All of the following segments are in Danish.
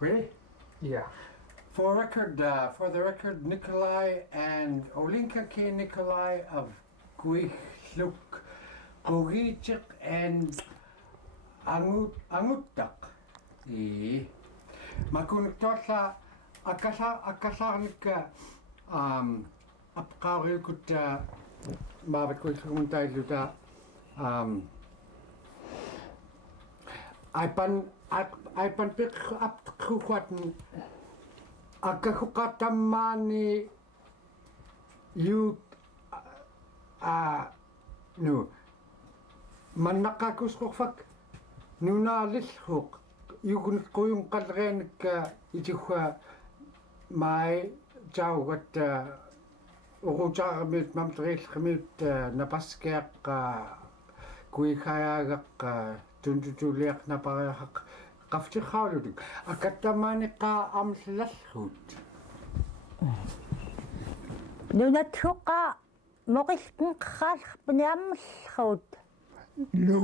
Ready? Yeah. For the record, Nicolai and Olinka Nickolai of Kuigglugmun, Quriciq and Angut'aq. Makunek tua-ll ak'alla'arnek apqauriukut maavet Kuigglugmun tailuta aipan pik apqauriukut akahuqatammaani yuut nu mannaqakusqorfak nunaalillhuq yukunquyum qallerenik itugga mai taugat uqutaarmiut mamteriillqimiut napaskeaq kuihayaagaq tuntutuliaq napariaqaq qaftirraulutuk akattamaaniqqa amllallut nunathuqa moqillqinqaallqpuniammallruut lu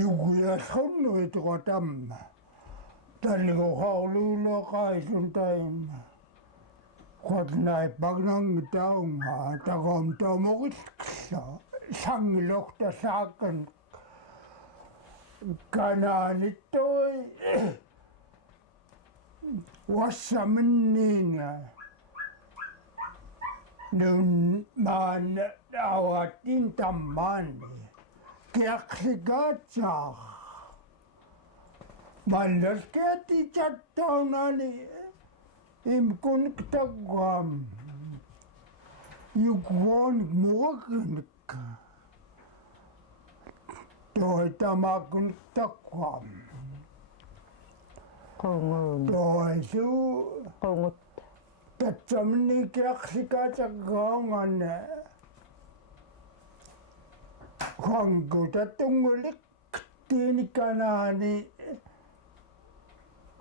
yugulasqunnuituqatamma talligoqaarluuleqaisun taimma qatnai pagnangitaunga taqam tamoqillqilla sangilorta saaqan kanaalittoi wassaminniinga nun maan awattin tammaanni kiaqlikaatsaaq mallaskeati chattaunani imkuniktaqqam yukwonik muqakinik toi tamakuniktaqqam toi su qungut tatsamni kiaqlikaatsaqqaungana Angut'aq tinikanaani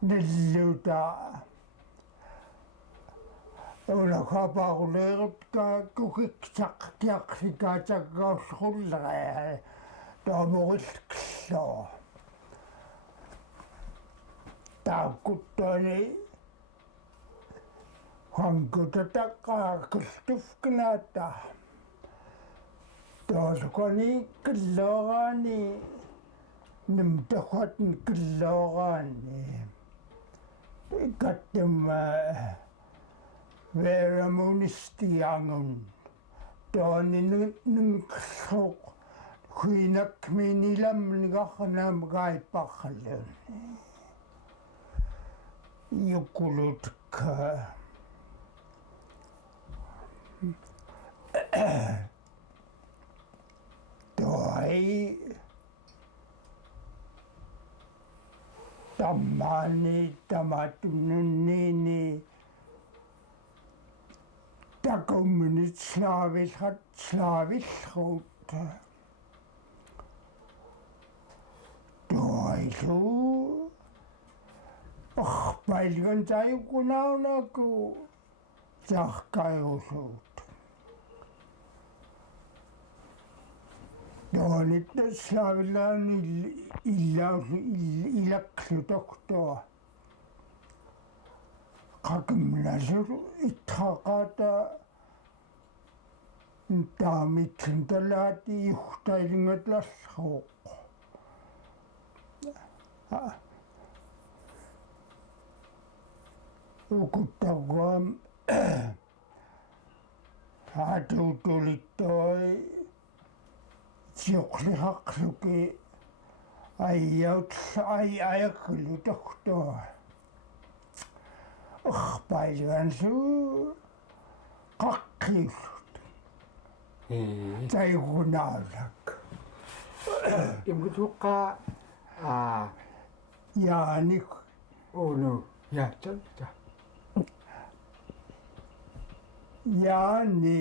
nilluta una qapaquleerutka kukiksaq kiaqlikaatsaqqaullerea taamoqillqillo taakkuttani Angut'aq toosukani killooraani nimtahuatn killooraani kattumma veeramunistiangun tooni nunqilluq huinakminilamnigarnaamgaipparraluni yukulutka toi tammaani tamatunniini takumminit slaavillruut toilu orpailgan tayukunaunaku sarkairusuut Doonittu saavillaani ilaqlutortua qaqimnasuru ittaqata taamitsintalaati yuhtailingatlalluuq ukuttaruam haatuutulittoi siuqliqarluki ayaqlutortua orpailgansu qaqqillut taygunaulak imgutuqqa yaanik onu yaatsalta yaani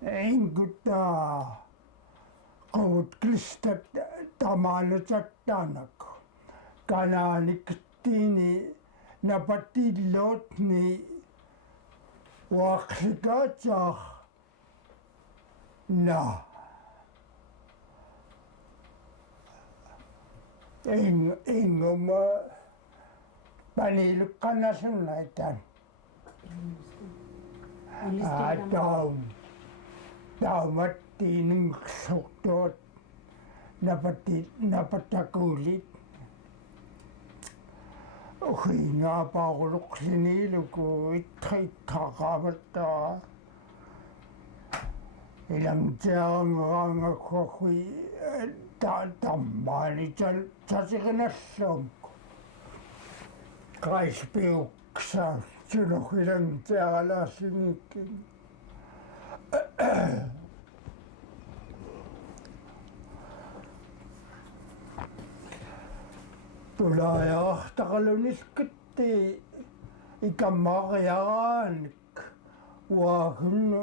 Angut'aq qawutklistat tamaalutataanak kanaaniktiini napattilluutni waaqlikaatsaaq na Inguma paniluqqanasunaitan. Taumattiiningqersuqtuut napatakuulit Wiinga-apqauriukliluku ittaqamattaa ilamtiarangeraangakkuakui tammaani tasiqinassumku qaispiuksa tunuqilamtiaralaassingikkini tua-ll ikammaariaraanek uahunnu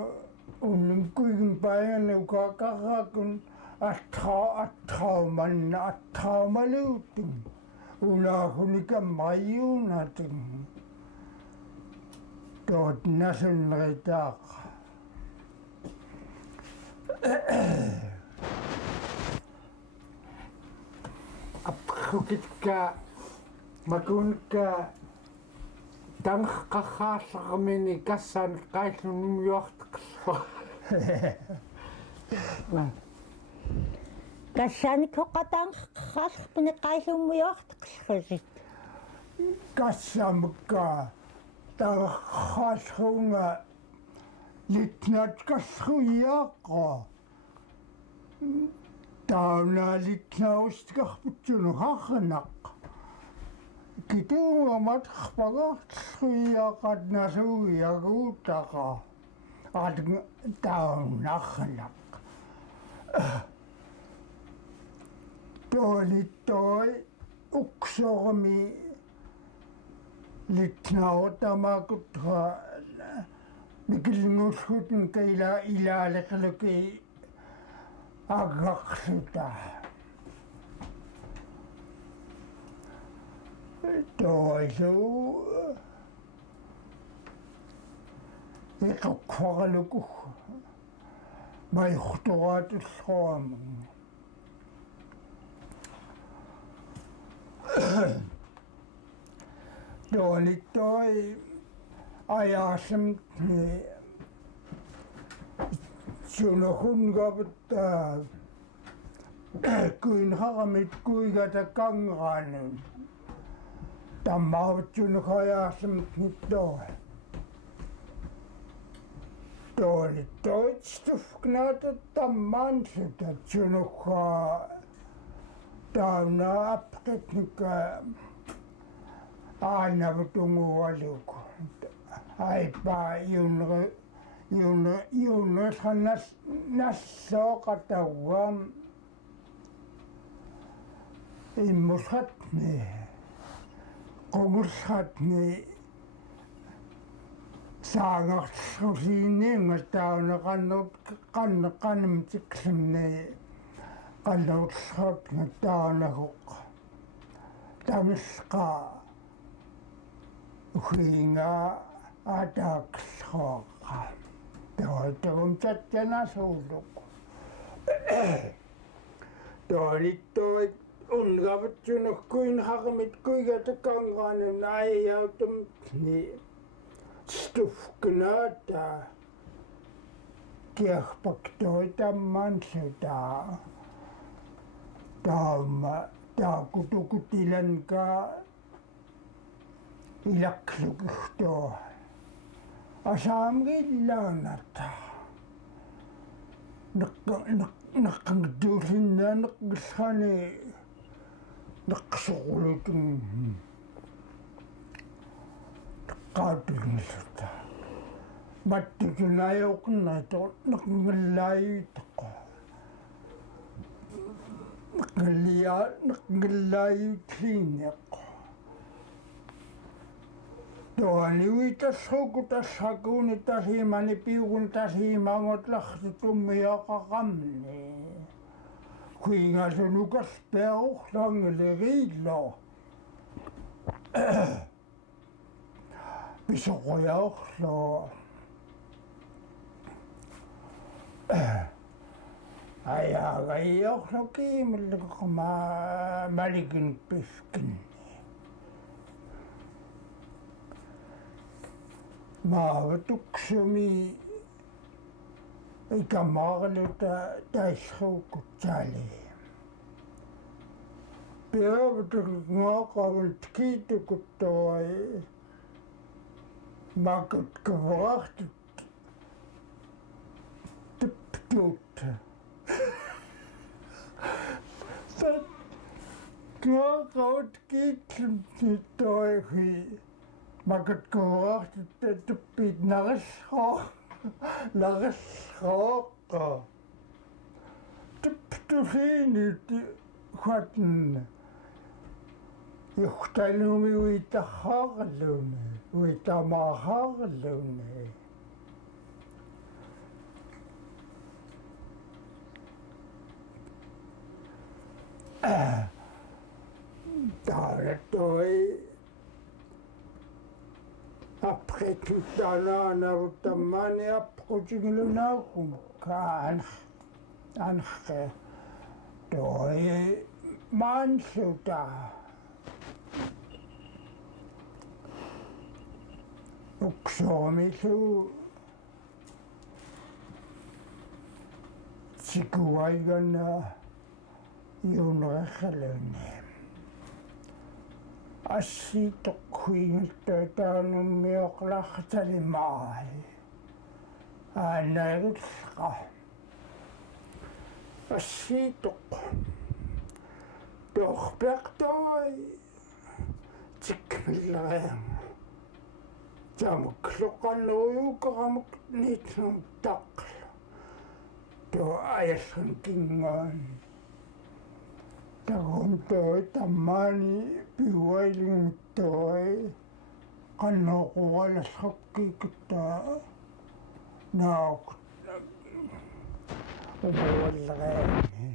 unnumkuiginpaayana ukaqarraakun attraumaluutum unaahunikammariyuunatum toot nasunneritaaqa apqauriukut Makunek tangerqerraallruunga Kass'amek qaillunumuyorteqerlua Kass'amek tangerqerraallruunga qaillunumuyorteqerlusit Kass'amek tangerqerraallruunga elitnauckallruyaaqua taunaalitsnaustaqarputsunuqarnaq kituumamatqarpagaartruyaaqatnasuugiaguutaqa taunarnaq toolittoi uksormi litnautamakutra mikilngullutun ilaaleqluki agaqluta toilu iqaqquarluku maiqtuqaatulluamun toolittoi ajaasamni sunuhungavutta kuinharamit kuigatakangaanun tammaavatsunuqajaasamit nittoi toolittoit stufknaatat tammaansita sunuqaa tauna apqitnika aanavutungualuku aipaa yuunnerqannassooqatauam immusqatni qungulsqatni saangartrusiiniinga tauneqannut qannamtiklimni qannautsqaatnga taunahuq tamisqa Wiinga ataaqsruaqa toitagum tattanasuuluk toolittoit ungavatsunerkuinharmit kuigatakangaanun aajautumni stufknaata kiarpaktoitammaansuta taama taakutukutilanka ilaqlukirtua asaamgillaanata neqqangtuulinnaaneqqillani neqqsuqulutun qaatulnilluta mattutunayauqinnaito neqqingillaayuitaqa neqqingillaayutliinneqqa uitauraqerluni tassakuuni tasiimani piugun tasiimaangotlartutummiaqaqamni Wiinga-llu nukalpiarurrlua pisoqojaorlua Ajagaioqluki millaqama malikin piskin. Maavetuksumi ikamaaluta taisruukutsaali. Peavetukngaqavut kiitukuttuai makutkavaartut tuptuut. Ngaqavut kiitukuttuai makutkavaartut tuppiit narisraaqa. Tuptusiinit huatn juhtalumi uitamaaharluni. Täällä toi apqauriukutana utamani apqauriukut anke toi mansuta uksomisu sikuaigana yunraqerluni assitoqquingultuutaanummiоqlartalimaai aanairullqa assitoq torpertoi tikmillereanga tamukluqanruyuuqaramuk niicuirutaqla to ayallan kingaan tagumtoi tammaani piuailingtoi qannoqualalleqqiikuttaa naaq uvallereani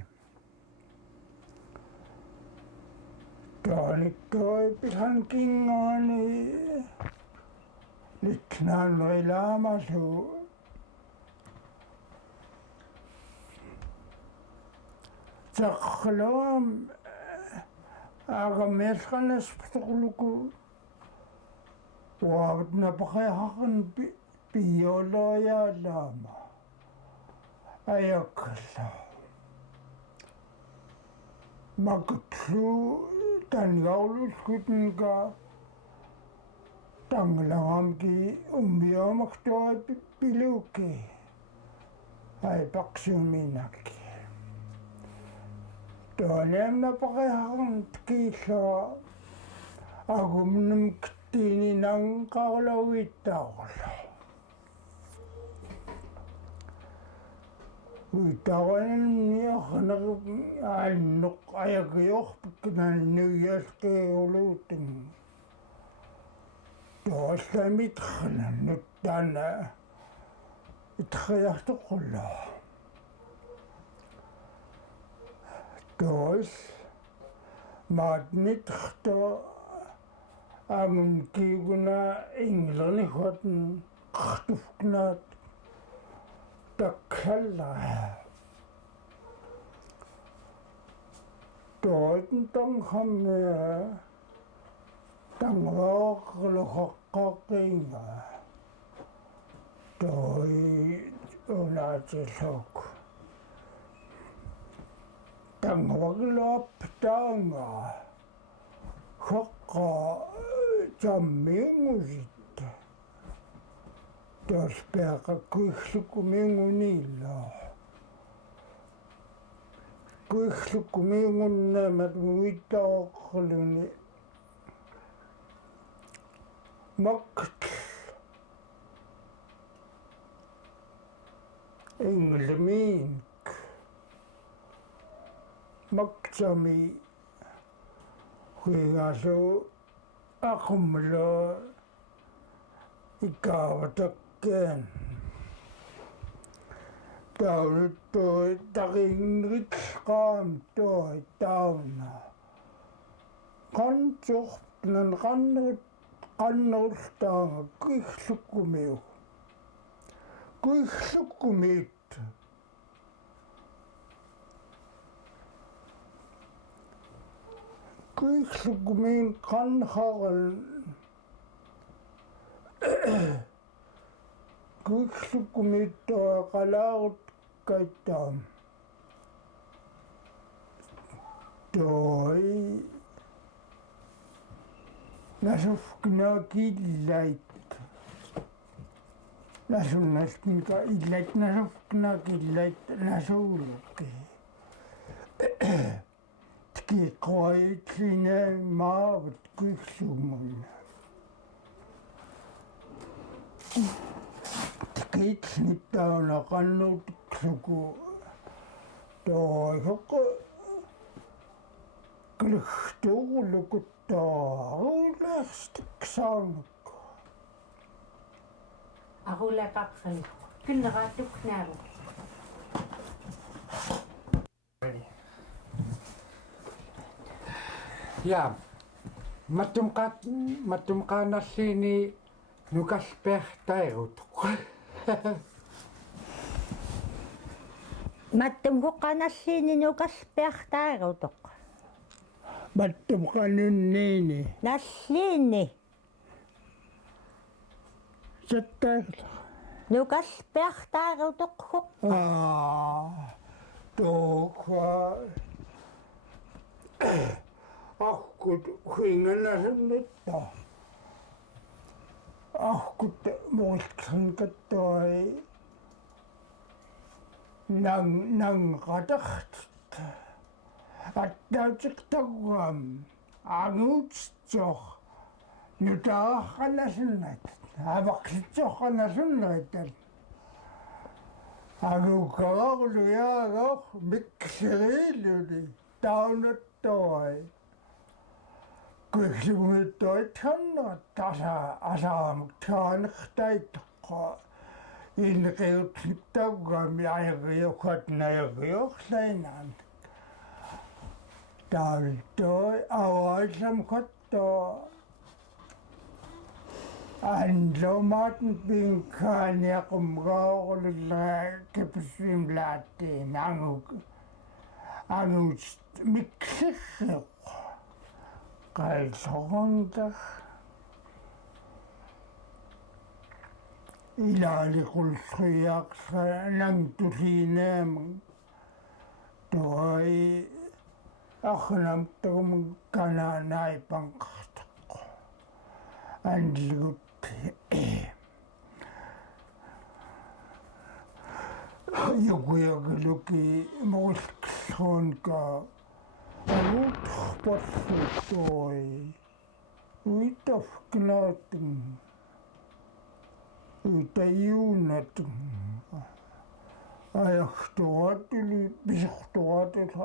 taanittoi pihan kingaani litnaanrilaamalu taqluam agamelqanasputoqluku waavutnapaqeaqaqan piyoolaayaalaama ayakalla maktell tangerqerraallruunga tangelangamki ummiamaktuai piluki aipaqsuuminaki toaneamnapaqeaqaqan kiilla agumnum kittiininanqarluuittaarlu uitauraqerluni aannoq ayakiorpukkinani nuialqiurluutun toallamitqana nuttaana itqiartoqullu tois maatnitqto amun kiiguna inglerihuatn qartufknaat takkallaa toitn tanghammea tangerqerraallruunga toi unaatiluuk tangerqerraallruaptaanga haqqa tammiungusit tospeaqa Kuigglugmiunguniama Kuigglugmiunguniama uitauraqerluni maktell ingleminek maktami Wiinga-llu aqumlu ikaavatakkeen tauluttui taqiingritqaam toi tauna qansorpnan qannerultaanga Kuigglugmiut Kuigglugmun Kuigglugmun tua-ll atam toi nasufknakillait nasunnasknika illait nasufknakillait nasuulukki tkiqquayutlina maavet Kuigglugmun tkiitsnittauna qanruyutluku toihuqqu klugtuulukut toaruulerstiksaunukku Arulaqarrluni kinneraatuknaaru Ja, matumqaanarliini nukalpiartairutuq. Mattum huqqanalliini nukalpiartairutuq. mattum qanunniini Nalliini sattaaqla nukalpiartairutuq huqqa. toqa ahkut Wiinga-llu ahkut muilkrinkattuai nanqataqtit attautiktaguam Angut'aq nutaaqallasunat apqauriukut anglirilua mikseriluni taunattuai Kuigglugmun asaamak tangerqerraallruunga inqiutlittaugam yaariukat naariuqlainaan tailuta awaisamkatto anlomaten pinkaaniaqumgaarulilla kipsimlaattiin angut miksirriq qalsorunta ilaaliqulluyaaqsa nangtuliinaamang toi arnamtagum kanaanaipanqartaq anligut yukuyagiluki muulkillruunka Angut'aq uitauraqerluni uitauraqerluni ajaqtuatuli pisortuatula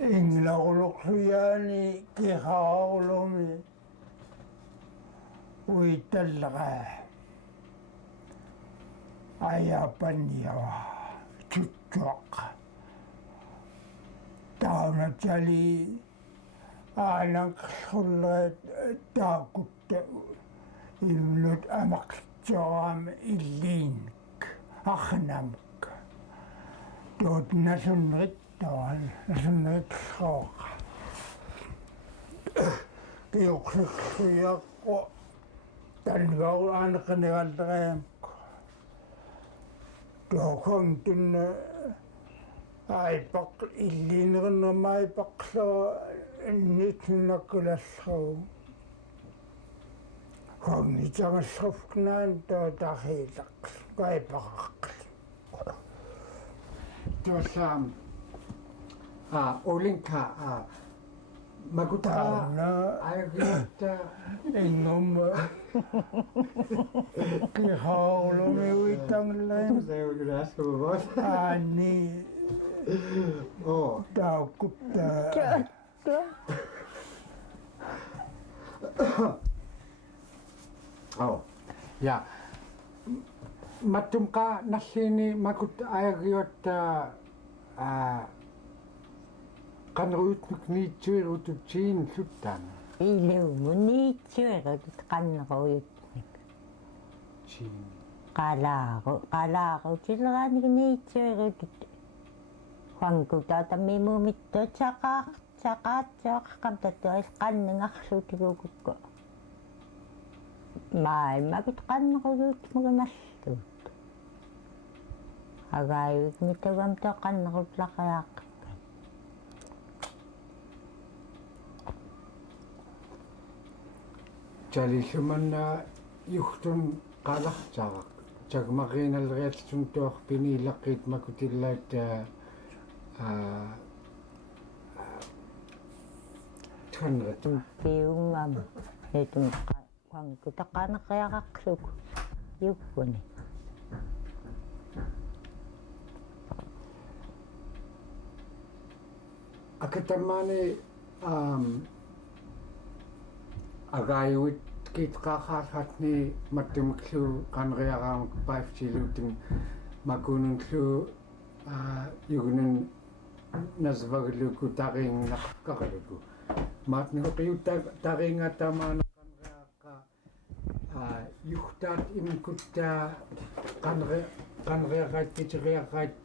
inglaulorluyaani kihaarlumi uitauraqerluni ayapanniava tuttuaq taunatali aananqerrullerit taakutta Ilumun amaqtsoram illiinik arnamak toot nasunrit nasunritlruuqa kiuqluyaaqua tangaru aaneqanigalleриамку tookon tunna aipaq illiinernermaipaqlua nitnakkulallu Kognitangallrufknaan tahiilaq kaipaqaqq Tuossa Olinka Makunek aikuutta ingum kihaulumi uitanglaim ani taukutta ja matumqa nalliini makut aikuutta qanruyutnek niicuirutut siin lluttaan Ilumun niicuirutut qanruyutnek. Chiini. Qalaarutileranik niicuirutut. Angut'aq saqaatsioqam tattuas qanningaqlutigiukukku. Maamakut qanruyutmugimalluut. Agaayugnitagam qanrullaqayaaqqa. Talisumanna yuhtun qalartaaraq. Tagmaqiinalriatsun tuorpiniilaqqit makutillaat tangerqerraallruunga. Piungama. Etun Angut'aq yukkuni. Akatamaani agaayuit kitqaaqaarratni mattumiklu qanruyaraamak paiftiluutun makununlu yugunun nasvagluku tariingnaqarluku maatnuqiutta tariingatamaana qanruyaaqa yuhtaat imkutta qanruyaqaat pitiriaqaat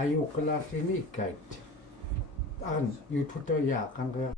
ayuqalaarlinikkaat an yututoya qanruyaq